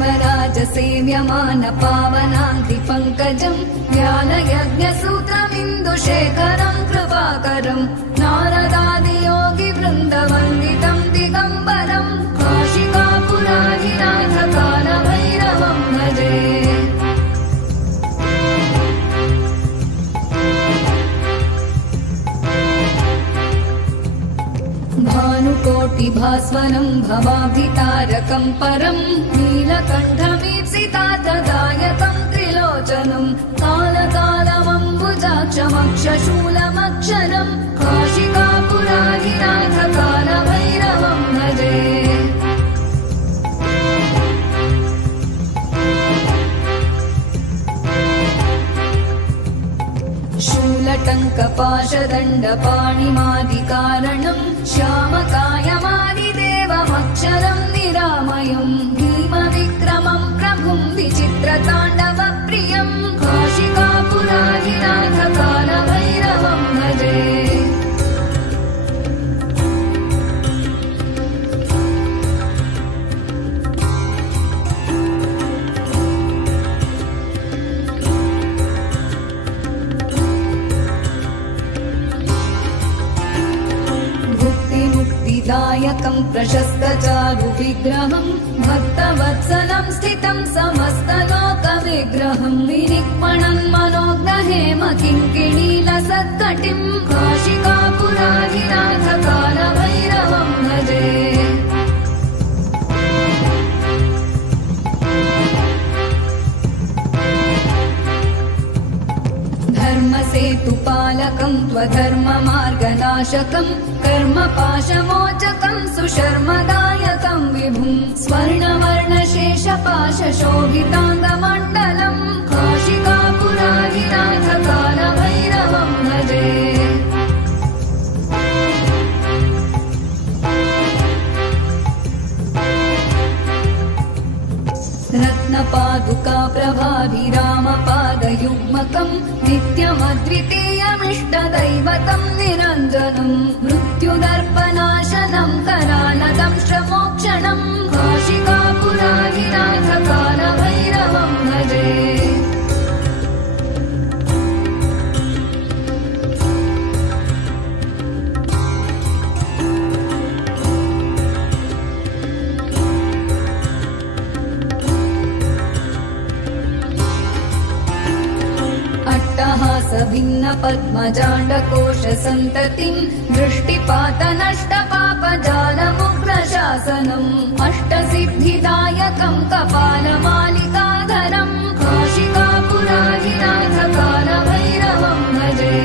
देवराजसेव्यमान पावनाङ्घ्रिपङ्कजं ज्ञानयज्ञसूत्रमिन्दुशेखरं कृपाकरं नारदादियोगिवृन्दवन्दितं दिगम्बरं काशिकापुराधिनाथकालभैरवं भजे। भानुकोटिभास्वरं भवाब्धितारकं परं नीलकण्ठमीप्सितार्थदायकं त्रिलोचनं कालकालमम्बुजाक्षमक्षशूलमक्षरं काशिकापुराधिनाथकालभैरवं भजे। शूलटङ्कपाशदण्डपाणिमादिकारणं श्यामकायमादिदेवमक्षरं निरामयं भीमविक्रमं प्रभुं विचित्रताण्डवप्रियं काशिकापुराधिनाथकालभैरवं भजे। दायकं प्रशस्तचारुविग्रहं भक्तवत्सलं स्थितं समस्तलोकविग्रहं विनिक्मणं मनोग्रहेम किङ्किणीलसत्कटिं काशिकापुराधिनाथकालभैरवं भजे। धर्मसेतुपालकं त्वधर्ममार्गनाशकं कर्मपाशमोचकं सुशर्मदायकं विभुं स्वर्णवर्णशेषपाशशोभिताङ्गमण्डलं काशिकापुराधिनाथकालभैरवं भजे। रत्नपादुकाप्रभाभिरामपादयुग्मकं नित्यमद्वितीयमिष्टदैवतं निरञ्जनं मृत्युदर्पनाशनं करालदंष्ट्रमोक्षणं काशिकापुराधिनाथकालभैरवं भजे। भिन्नपद्मजाण्डकोशसन्ततिं दृष्टिपातनष्टपापजालमुग्रशासनम् अष्टसिद्धिदायकं कपालमालिकाधरं काशिकापुराधिनाथकालभैरवं भजे।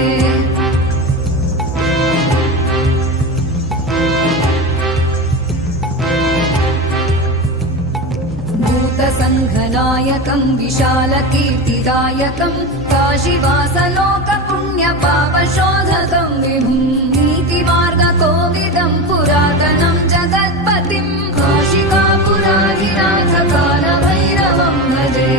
भूतसङ्घनायकं विशालकीर्तिदायकं काशीवासलोकपुण्यपापशोधकं विभुं नीतिमार्गकोविदं पुरातनं जगत्पतिं काशिकापुराधिनाथकालभैरवं भजे।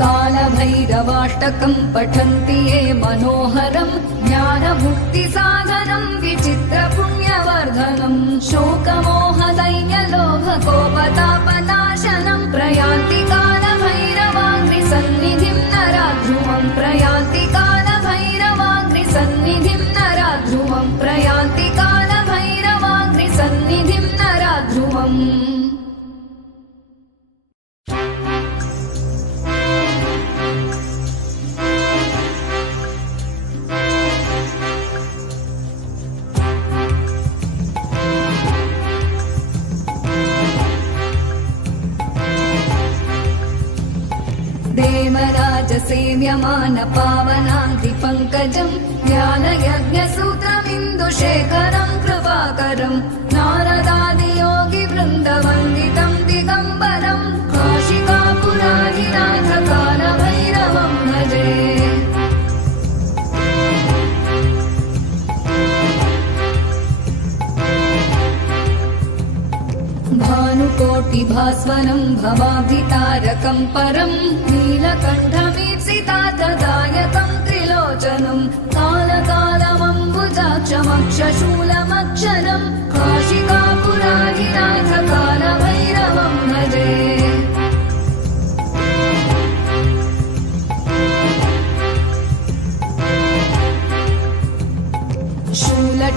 कालभैरवाष्टकं पठन्ति ये मनोहरं ज्ञानमुक्तिसाधनं विचित्रपुण्यवर्धनं शोकमोहदैन्यलोभकोपतापनाशनं प्रयान्ति कालभैरवाग्निसन्निधिं नराध्रुवं प्रयान्ति कालभैरवाग्निसन्निधिं नराध्रुवं प्रयान्ति कालभैरवाग्निसन्निधिं नराध्रुवम्। देवराजसेव्यमान पावनाङ्घ्रिपङ्कजं ज्ञानयज्ञसूत्रमिन्दुशेखरं कृपाकरं नारदादियोगिवृन्दवन्दितं दिगम्बरं काशिकापुराधिनाथकालभैरवं भजे। भानुकोटिभास्वरं भवाब्धितारकं परं नीलकण्ठमीप्सितार्थदायकं त्रिलोचनं कालकालमं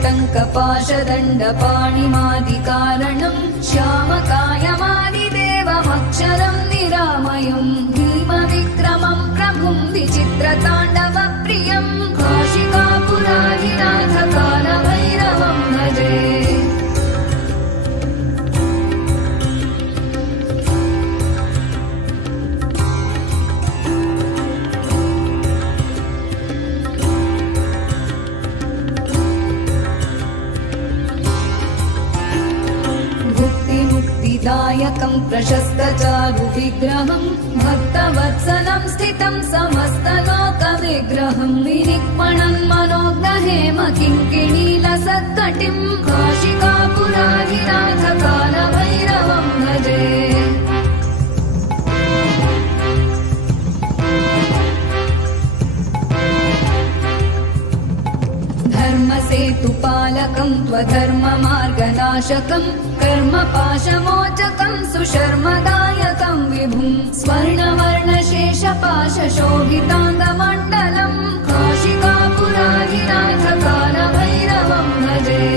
कटङ्कपाशदण्डपाणिमादिकारणं श्यामकायमादिदेवमक्षरं निरामयं भीमविक्रमं प्रभुं विचित्रताण्डवप्रियं काशिकापुराधिनाथ कालभैरवं भजे। दायकं प्रशस्तचारुविग्रहं भक्तवत्सलं स्थितं समस्तलोकविग्रहं विनिक्मणं मनोज्ञहेम किङ्किणीलसत्कटिं काशिकापुराधिनाथ कालभैरवं भजे। धर्मसेतुपालकं त्वधर्ममार्गनाशकं कर्मपाशमोचकं सुशर्मदायकं विभुं स्वर्णवर्णशेषपाशशोभिताङ्गमण्डलं काशिकापुराधिनाथ कालभैरवं भजे।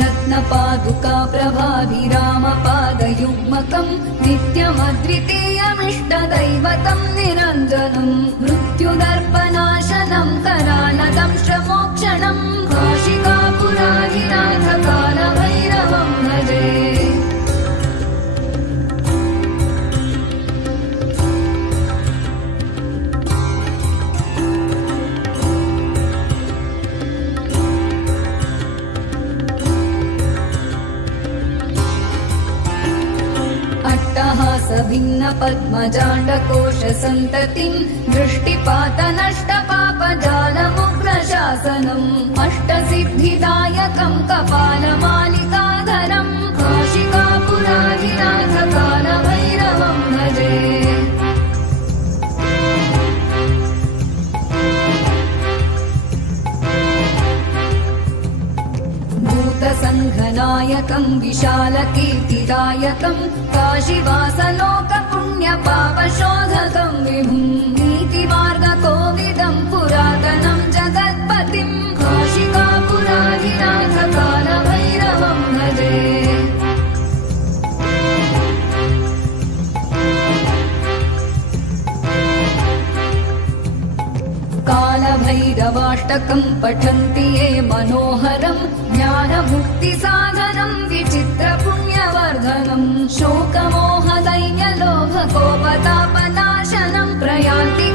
रत्नपादुका प्रभाभिरामपादयुग्मकं नित्यमद्वितीयमिष्टदैवतं निरञ्जनं मृत्युदर्पनाशनं करालदंष्ट्रमोक्षणं काशिकापुराधिनाथ कालभैरवं भजे। भिन्न पद्मजाण्डकोशसन्ततिं दृष्टिपातनष्टपापजालमुग्रशासनम् अष्टसिद्धिदायकं कपालमालिकाधरं काशिकापुराधिनाथ कालभैरवं भजे। भूतसङ्घनायकं विशालकीर्तिदायकं काशीवासलोकपुण्यपापशोधकं विभुं नीतिमार्गकोविदं पुरातनं जगत्पतिं काशिकापुराधिनाथ कालभैरवं भजे। कालभैरवाष्टकं पठन्ति ये मनोहरं ज्ञानमुक्तिसाधनं विचित्रपुण्यवर्धनं शोकमोहदैन्यलोभकोपतापनाशनं प्रयान्ति